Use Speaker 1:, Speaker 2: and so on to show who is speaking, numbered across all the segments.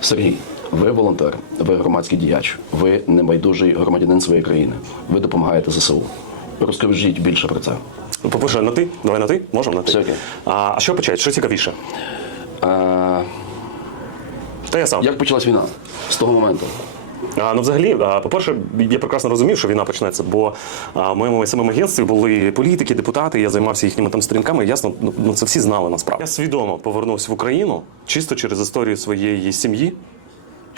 Speaker 1: Сергій, ви волонтер, ви громадський діяч, ви небайдужий громадянин своєї країни. Ви допомагаєте ЗСУ. Розкажіть більше про це.
Speaker 2: Ну, По-перше, на ти? Давай на ти? Можемо на ти?
Speaker 1: Все окей.
Speaker 2: А, а що почати? Що цікавіше?
Speaker 1: А,
Speaker 2: Та я сам.
Speaker 1: як почалась війна з того моменту?
Speaker 2: А, ну, взагалі, по-перше, я прекрасно розумів, що війна почнеться, бо в моєму самому агентстві були політики, депутати, я займався їхніми там сторінками. Ясно, ну це всі знали насправді. Я свідомо повернувся в Україну чисто через історію своєї сім'ї.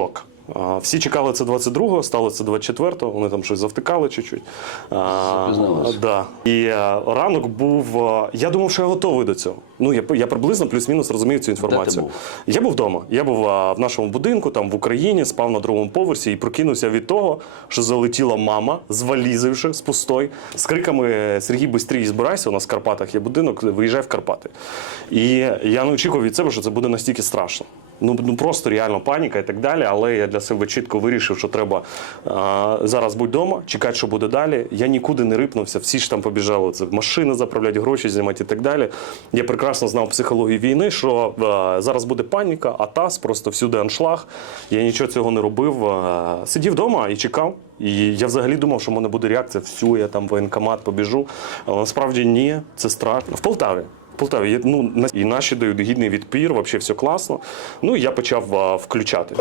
Speaker 2: А, Всі чекали це 22-го, стало це 24-го, вони там щось завтикали чуть-чуть. Да. І е, ранок був. е, Я думав, що я готовий до цього. Ну, я, я приблизно плюс-мінус розумів цю інформацію.
Speaker 1: був?
Speaker 2: Я був вдома. Я був е, в нашому будинку, там в Україні, спав на другому поверсі і прокинувся від того, що залетіла мама з валізи з пустой, з криками Сергій бистрій збирайся. У нас в Карпатах є будинок, виїжджай в Карпати. І я не очікував від себе, що це буде настільки страшно. Ну, ну просто реально паніка і так далі. Але я для себе чітко вирішив, що треба а, зараз бути вдома, чекати, що буде далі. Я нікуди не рипнувся, всі ж там побіжали. Це машини заправляти, гроші знімати і так далі. Я прекрасно знав психологію війни, що а, зараз буде паніка, атас, просто всюди аншлаг. Я нічого цього не робив. А, сидів вдома і чекав. І я взагалі думав, що в мене буде реакція, всю, я там в воєнкомат побіжу. Але насправді ні, це страшно. В Полтаві. В Полтаві ну, і наші дають гідний відпір, взагалі все класно. Ну і я почав а, включати.